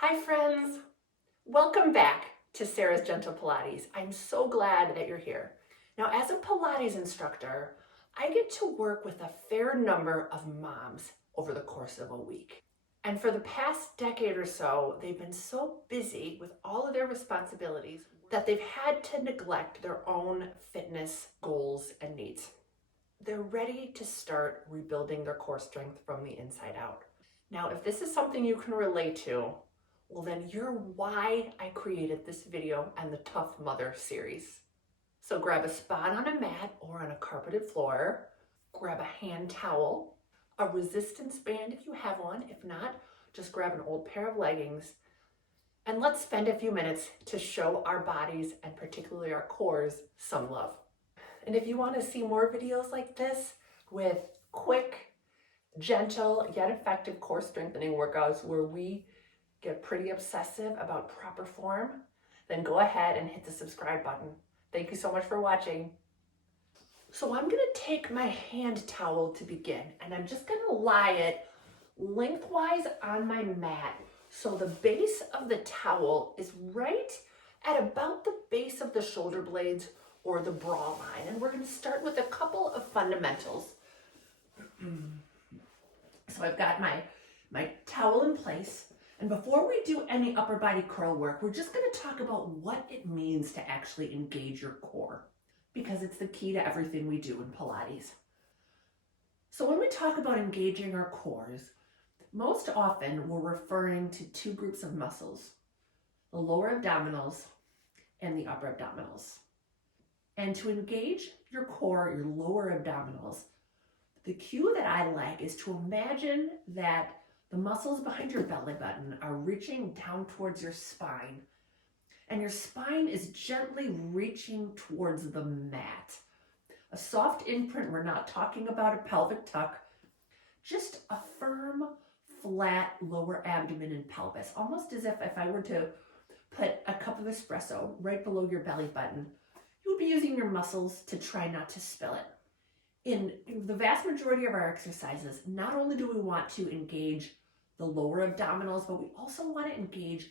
Hi friends, welcome back to Sarah's Gentle Pilates. I'm so glad that you're here. Now as a Pilates instructor, I get to work with a fair number of moms over the course of a week. And for the past decade or so, they've been so busy with all of their responsibilities that they've had to neglect their own fitness goals and needs. They're ready to start rebuilding their core strength from the inside out. Now, if this is something you can relate to, well then you're why I created this video and the Tough Mother series. So grab a spot on a mat or on a carpeted floor, grab a hand towel, a resistance band if you have one. If not, just grab an old pair of leggings, and let's spend a few minutes to show our bodies and particularly our cores some love. And if you want to see more videos like this with quick, gentle, yet effective core strengthening workouts where we get pretty obsessive about proper form, then go ahead and hit the subscribe button. Thank you so much for watching. So I'm gonna take my hand towel to begin, and I'm just gonna lie it lengthwise on my mat. So the base of the towel is right at about the base of the shoulder blades or the bra line. And we're gonna start with a couple of fundamentals. So I've got my towel in place. And before we do any upper body curl work, we're just going to talk about what it means to actually engage your core, because it's the key to everything we do in Pilates. So when we talk about engaging our cores, most often we're referring to two groups of muscles, the lower abdominals and the upper abdominals. And to engage your core, your lower abdominals, the cue that I like is to imagine that the muscles behind your belly button are reaching down towards your spine, and your spine is gently reaching towards the mat. A soft imprint, we're not talking about a pelvic tuck, just a firm, flat lower abdomen and pelvis, almost as if I were to put a cup of espresso right below your belly button, you would be using your muscles to try not to spill it. In the vast majority of our exercises, not only do we want to engage the lower abdominals, but we also want to engage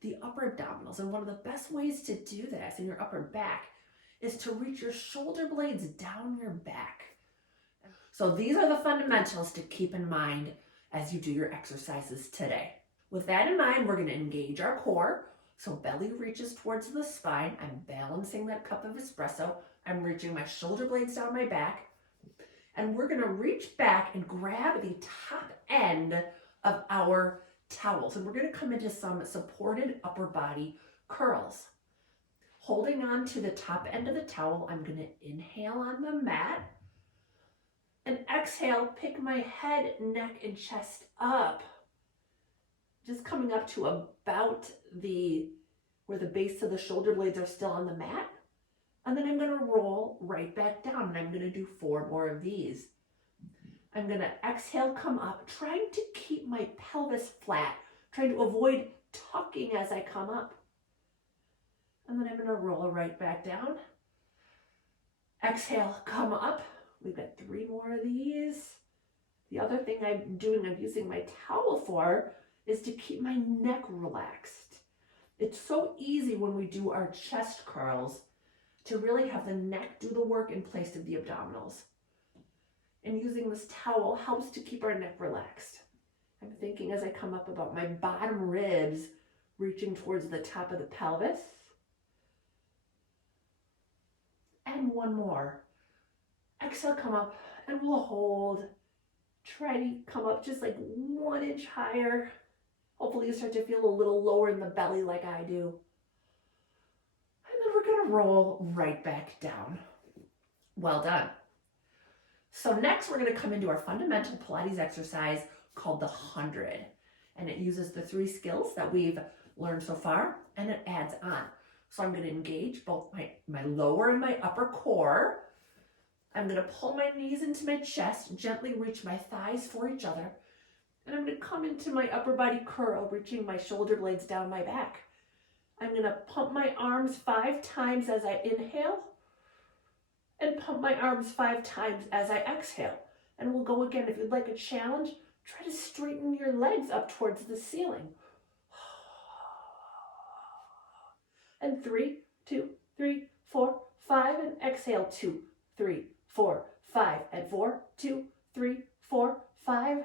the upper abdominals. And one of the best ways to do this in your upper back is to reach your shoulder blades down your back. So these are the fundamentals to keep in mind as you do your exercises today. With that in mind, we're going to engage our core. So belly reaches towards the spine. I'm balancing that cup of espresso. I'm reaching my shoulder blades down my back. And we're going to reach back and grab the top end of our towels. And we're going to come into some supported upper body curls. Holding on to the top end of the towel, I'm going to inhale on the mat. And exhale, pick my head, neck, and chest up. Just coming up to about where the base of the shoulder blades are still on the mat. And then I'm going to roll right back down, and I'm going to do 4 more of these. I'm going to exhale, come up, trying to keep my pelvis flat, trying to avoid tucking as I come up. And then I'm going to roll right back down. Exhale, come up. We've got 3 more of these. The other thing I'm using my towel for, is to keep my neck relaxed. It's so easy when we do our chest curls to really have the neck do the work in place of the abdominals. And using this towel helps to keep our neck relaxed. I'm thinking as I come up about my bottom ribs reaching towards the top of the pelvis. And 1 more. Exhale, come up, and we'll hold. Try to come up just like 1 inch higher. Hopefully you start to feel a little lower in the belly like I do. We're going to roll right back down. Well done. So next we're going to come into our fundamental Pilates exercise called the 100. And it uses the 3 skills that we've learned so far, and it adds on. So I'm going to engage both my lower and my upper core. I'm going to pull my knees into my chest, gently reach my thighs for each other. And I'm going to come into my upper body curl, reaching my shoulder blades down my back. I'm going to pump my arms 5 times as I inhale, and pump my arms 5 times as I exhale. And we'll go again. If you'd like a challenge, try to straighten your legs up towards the ceiling. and 3, 2, 3, 4, 5, and exhale, 2, 3, 4, 5, and 4, 2, 3, 4, 5,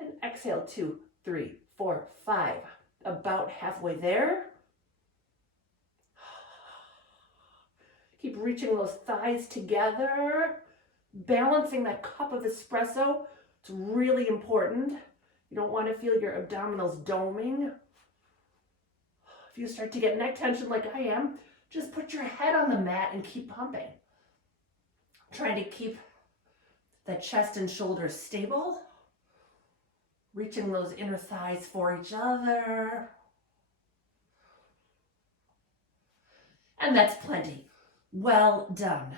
and exhale, 2, 3, 4, 5. About halfway there. Keep reaching those thighs together, balancing that cup of espresso. It's really important. You don't want to feel your abdominals doming. If you start to get neck tension like I am, just put your head on the mat and keep pumping. Try to keep the chest and shoulders stable, reaching those inner thighs for each other. And that's plenty. Well done.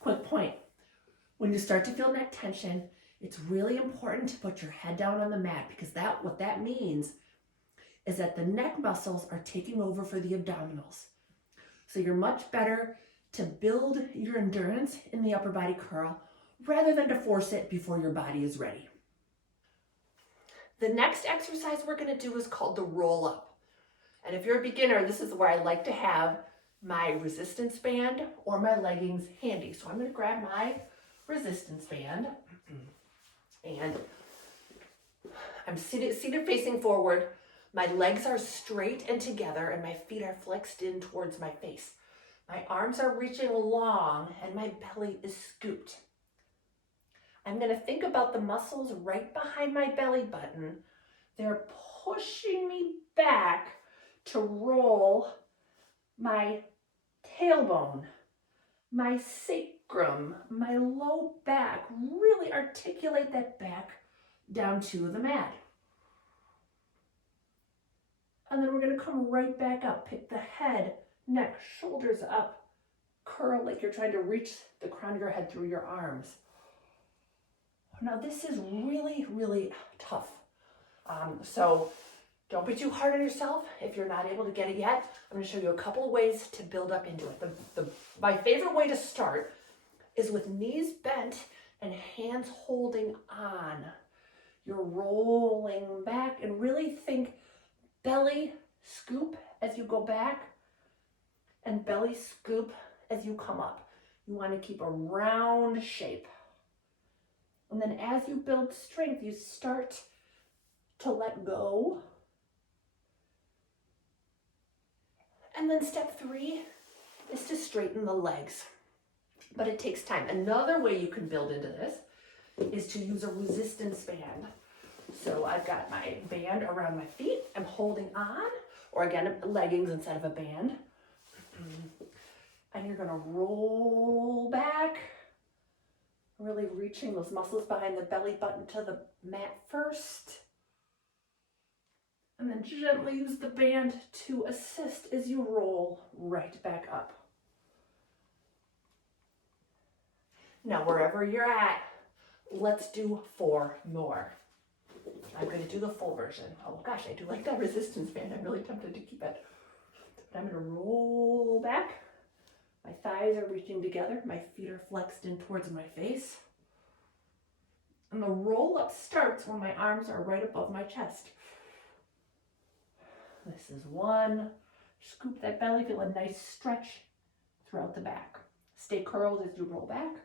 Quick point. When you start to feel neck tension, it's really important to put your head down on the mat, because what that means is that the neck muscles are taking over for the abdominals. So you're much better to build your endurance in the upper body curl rather than to force it before your body is ready. The next exercise we're going to do is called the roll up. And if you're a beginner, this is where I like to have my resistance band or my leggings handy. So I'm going to grab my resistance band and I'm seated facing forward. My legs are straight and together and my feet are flexed in towards my face. My arms are reaching long and my belly is scooped. I'm going to think about the muscles right behind my belly button. They're pushing me back to roll my tailbone, my sacrum, my low back. Really articulate that back down to the mat. And then we're going to come right back up. Pick the head, neck, shoulders up. Curl like you're trying to reach the crown of your head through your arms. Now this is really, really tough. So don't be too hard on yourself if you're not able to get it yet. I'm going to show you a couple of ways to build up into it. My favorite way to start is with knees bent and hands holding on. You're rolling back and really think belly scoop as you go back and belly scoop as you come up. You want to keep a round shape. And then as you build strength, you start to let go. And then step 3 is to straighten the legs. But it takes time. Another way you can build into this is to use a resistance band. So I've got my band around my feet. I'm holding on, or again, leggings instead of a band. And you're going to roll back, really reaching those muscles behind the belly button to the mat first. And then gently use the band to assist as you roll right back up. Now, wherever you're at, let's do 4 more. I'm going to do the full version. Oh gosh, I do like that resistance band. I'm really tempted to keep it. But I'm going to roll back. My thighs are reaching together. My feet are flexed in towards my face. And the roll up starts when my arms are right above my chest. This is 1. Scoop that belly, feel a nice stretch throughout the back. Stay curled as you roll back.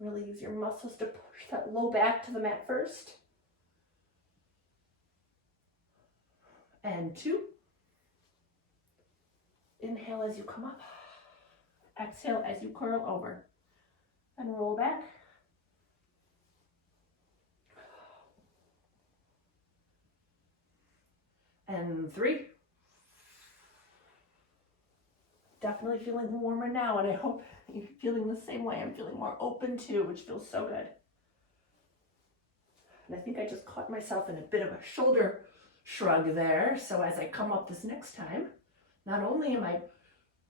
Really use your muscles to push that low back to the mat first. And 2. Inhale as you come up. Exhale as you curl over. And roll back. And 3. Definitely feeling warmer now, and I hope you're feeling the same way. I'm feeling more open too, which feels so good. And I think I just caught myself in a bit of a shoulder shrug there. So as I come up this next time, not only am I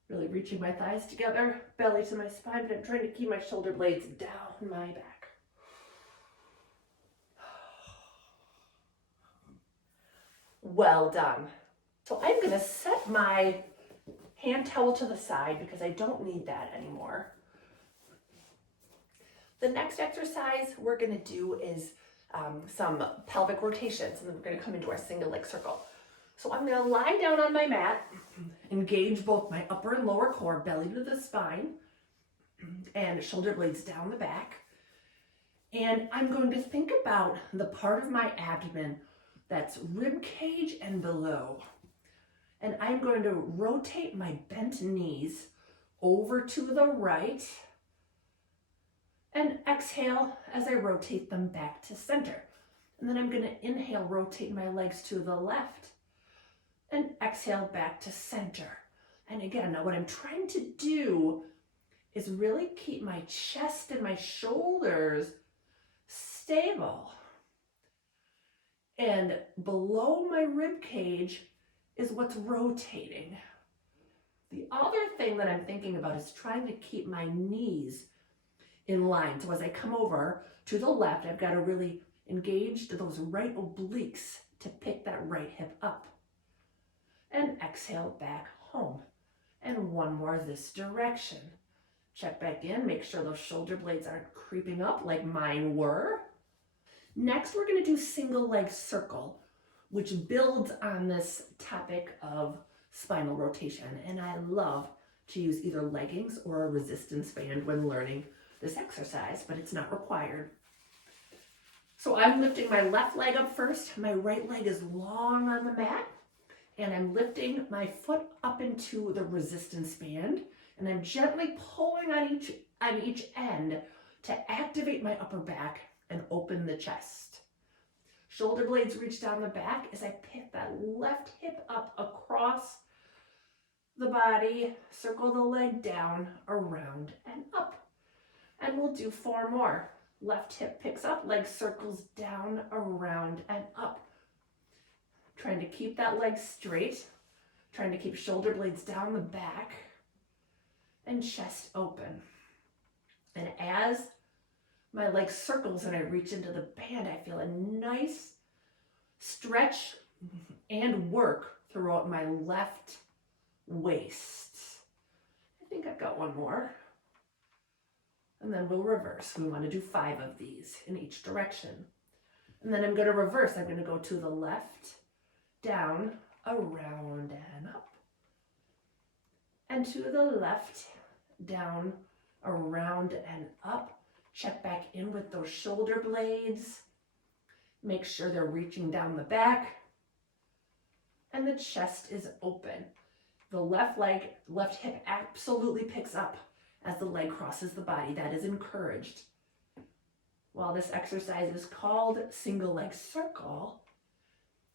really reaching my thighs together, belly to my spine, but I'm trying to keep my shoulder blades down my back. Well done. So I'm going to set my hand towel to the side because I don't need that anymore. The next exercise we're going to do is some pelvic rotations, and then we're going to come into our single leg circle. So I'm going to lie down on my mat, engage both my upper and lower core, belly to the spine, and shoulder blades down the back. And I'm going to think about the part of my abdomen that's rib cage and below. And I'm going to rotate my bent knees over to the right and exhale as I rotate them back to center. And then I'm going to inhale, rotate my legs to the left and exhale back to center. And again, now what I'm trying to do is really keep my chest and my shoulders stable. And below my rib cage is what's rotating. The other thing that I'm thinking about is trying to keep my knees in line. So as I come over to the left, I've got to really engage those right obliques to pick that right hip up. And exhale back home. And one more this direction. Check back in, make sure those shoulder blades aren't creeping up like mine were. Next, we're going to do single leg circle, which builds on this topic of spinal rotation. And I love to use either leggings or a resistance band when learning this exercise, but it's not required. So I'm lifting my left leg up first. My right leg is long on the mat, and I'm lifting my foot up into the resistance band, and I'm gently pulling on each end to activate my upper back and open the chest. Shoulder blades reach down the back as I pick that left hip up across the body, circle the leg down, around, and up. And we'll do 4 more. Left hip picks up, leg circles down, around, and up. Trying to keep that leg straight, trying to keep shoulder blades down the back, and chest open. And as my leg circles and I reach into the band, I feel a nice stretch and work throughout my left waist. I think I've got one more. And then we'll reverse. We want to do 5 of these in each direction. And then I'm going to reverse. I'm going to go to the left, down, around, and up. And to the left, down, around, and up. Check back in with those shoulder blades. Make sure they're reaching down the back. And the chest is open. The left leg, left hip absolutely picks up as the leg crosses the body. That is encouraged. While this exercise is called single leg circle,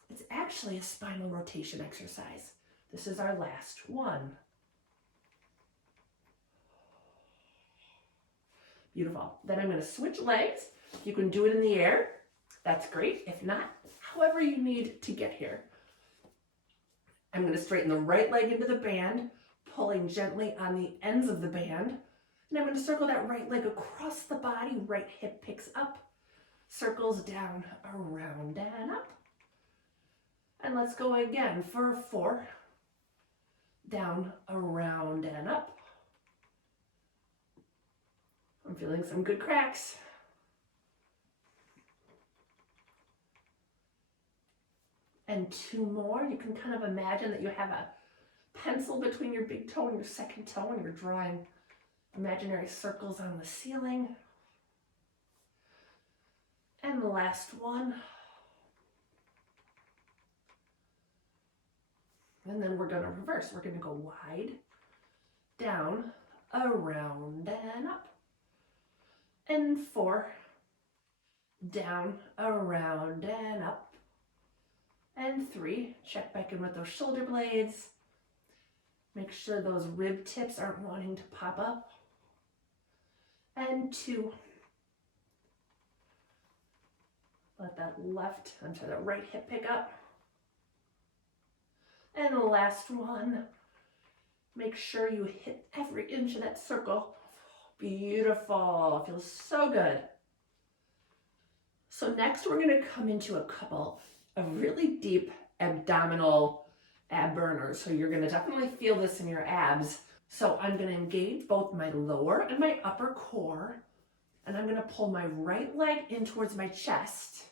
it's actually a spinal rotation exercise. This is our last one. Beautiful. Then I'm going to switch legs. If you can do it in the air, that's great. If not, however you need to get here. I'm going to straighten the right leg into the band, pulling gently on the ends of the band. And I'm going to circle that right leg across the body. Right hip picks up, circles down, around, and up. And let's go again for 4. Down, around, and up. I'm feeling some good cracks. And 2 more. You can kind of imagine that you have a pencil between your big toe and your second toe, and you're drawing imaginary circles on the ceiling. And the last one. And then we're going to reverse. We're going to go wide, down, around, and up. And 4, down, around, and up. And 3, check back in with those shoulder blades. Make sure those rib tips aren't wanting to pop up. And 2, let that right hip pick up. And the last one, make sure you hit every inch of that circle. Beautiful, feels so good. So next we're going to come into a couple of really deep abdominal ab burners. So you're going to definitely feel this in your abs. So I'm going to engage both my lower and my upper core, and I'm going to pull my right leg in towards my chest,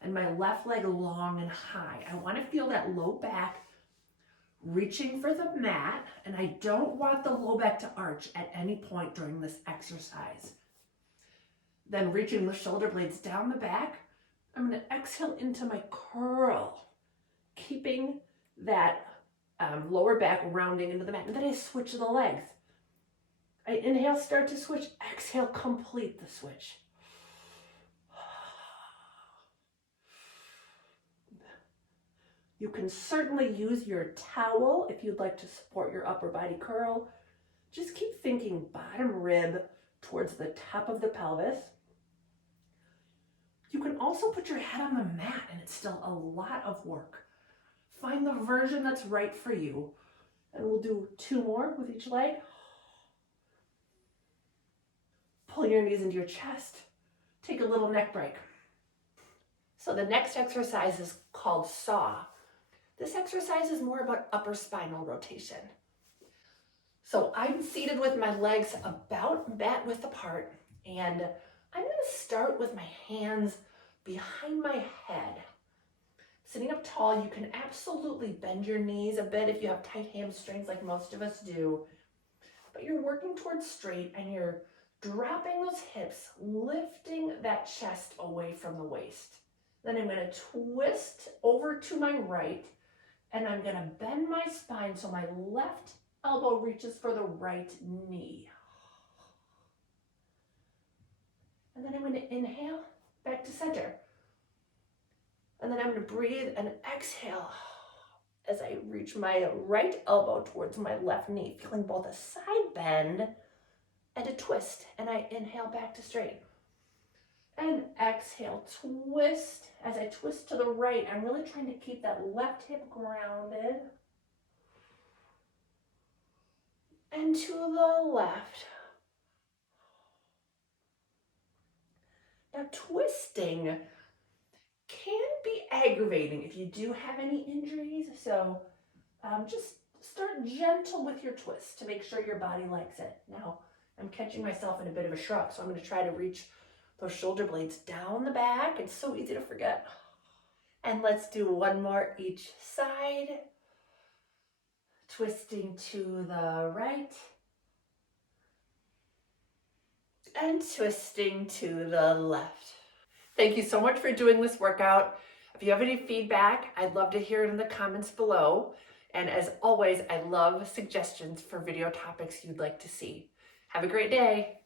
and my left leg long and high. I want to feel that low back reaching for the mat, and I don't want the low back to arch at any point during this exercise. Then reaching the shoulder blades down the back, I'm going to exhale into my curl, keeping that lower back rounding into the mat. And then I switch the legs. I inhale, start to switch, exhale, complete the switch. You can certainly use your towel if you'd like to support your upper body curl. Just keep thinking bottom rib towards the top of the pelvis. You can also put your head on the mat, and it's still a lot of work. Find the version that's right for you. And we'll do 2 more with each leg. Pull your knees into your chest. Take a little neck break. So the next exercise is called saw. This exercise is more about upper spinal rotation. So I'm seated with my legs about mat width apart, and I'm going to start with my hands behind my head. Sitting up tall, you can absolutely bend your knees a bit if you have tight hamstrings like most of us do, but you're working towards straight and you're dropping those hips, lifting that chest away from the waist. Then I'm going to twist over to my right, and I'm going to bend my spine so my left elbow reaches for the right knee. And then I'm going to inhale back to center. And then I'm going to breathe and exhale as I reach my right elbow towards my left knee, feeling both a side bend and a twist. And I inhale back to straight. And exhale, twist. As I twist to the right, I'm really trying to keep that left hip grounded. And to the left. Now, twisting can be aggravating if you do have any injuries. So just start gentle with your twist to make sure your body likes it. Now, I'm catching myself in a bit of a shrug, so I'm going to try to reach those shoulder blades down the back. It's so easy to forget. And let's do 1 more each side. Twisting to the right. And twisting to the left. Thank you so much for doing this workout. If you have any feedback, I'd love to hear it in the comments below. And as always, I love suggestions for video topics you'd like to see. Have a great day.